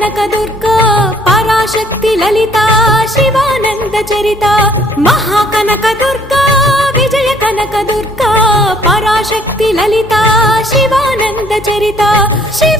Kanakadurga Parashakti Lalita Shivanand चरिता महाकनकदुर्गा Vijay Kanakadurga Parashakti Lalita Shivanand चरिता Shiv